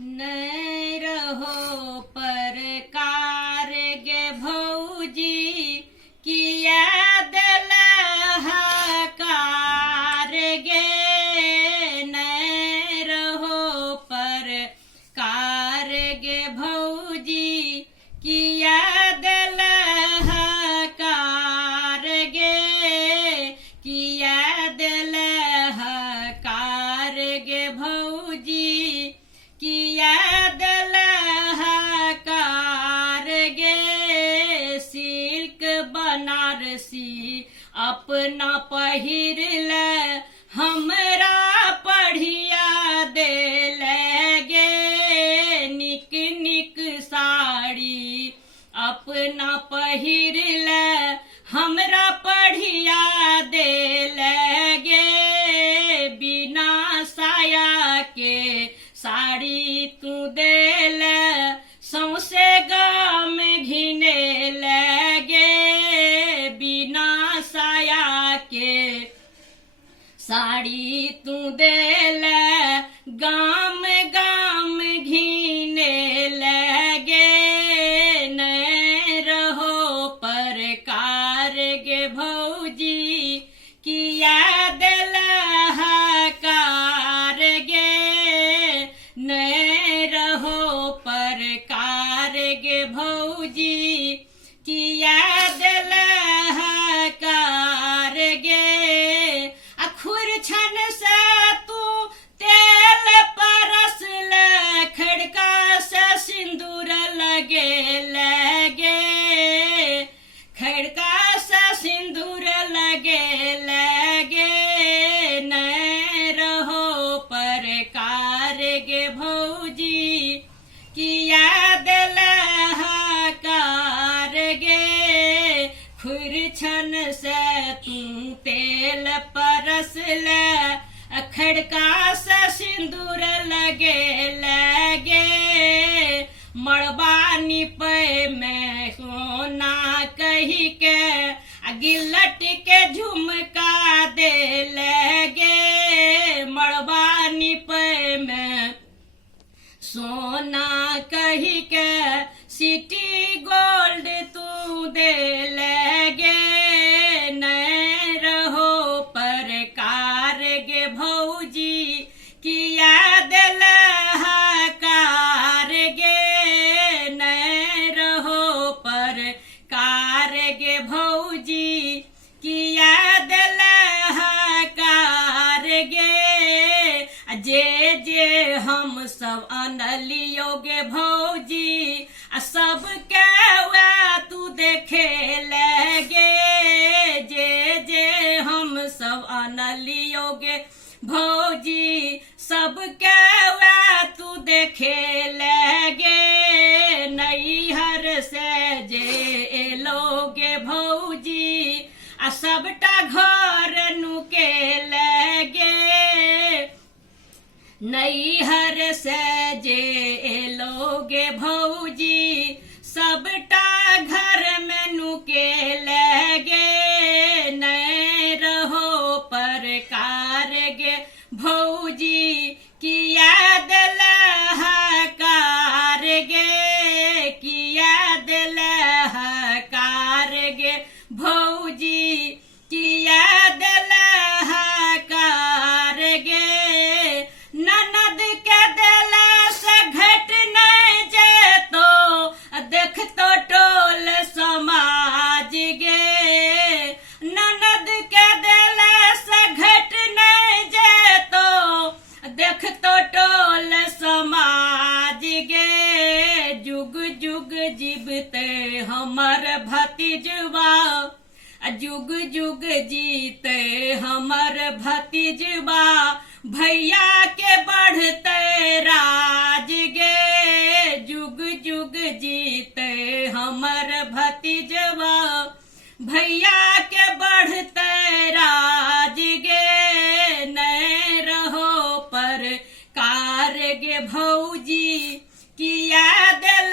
नहीं रहो परकार गे भौजी किया दिल हकार गे नहीं रहो परकार गे भौजी किया दिल हकार गे किया दिल हकार गे भौजी किया दिल हकार गे सिल्क बनारसी अपना पहिर ले हमरा पढ़िया दे गे निक निक साड़ी अपना पहिर ले हमरा पढ़िया दे गे बिना साया के साड़ी तू दे ले सौसे गाम घिने लगे बिना साया के साड़ी तू दे ले गाम गाम घिने लगे नहीं रहो परकार गे भौजी किया दिल हकार गे नहीं रहो परकार गे भौजी किया दिल हकार गे अखुर छन से तू तेल परस ले खड़का से सिंदूर लगे खड़का से सिंदूर लगे नहीं रहो परकार गे भौजी किया दिल हकार गे खुरछन से तू तेल परस ले खड़का से सिंदूर लगे मड़बानी पे में सोना कही के गिलट के झुमका दे लगे मड़बानी पे में सोना कही के सिटी गोल्ड तू दे लगे नहीं रहो परकार गे भौजी किया दिल हकार गे नहीं रहो परकार गे भौजी किया दिल हकार गे जे जे हम सब अनलियो गे भौजी सब के तू देखे लगे जे जे हम सब अनलियो गे भौजी सब के तू देखे लगे नैहर से जे लोगे भौजी सबटा घर नुके लगे नैहर से जे लोगे भौजी सबटा घर में नुके लगे नहीं रहो परकार गे भौजी किया दिल हकार गे किया दिल हकार गे भौजी किया दिल हकार गे ननद के दिल से घट नहीं जेतो देख तो टोल समाज गे ननद के दिल से घट नहीं जेतो देख तो टोल समाज गे जुग जुग जीवते हमर भतीजवा जुग जुग जीते हमर भतीजवा भैया के बढ़ते राज गे जुग जुग जीते हमर भतीजवा भैया के बढ़ते राज गे नहीं रहो परकार गे भौजी किया दिल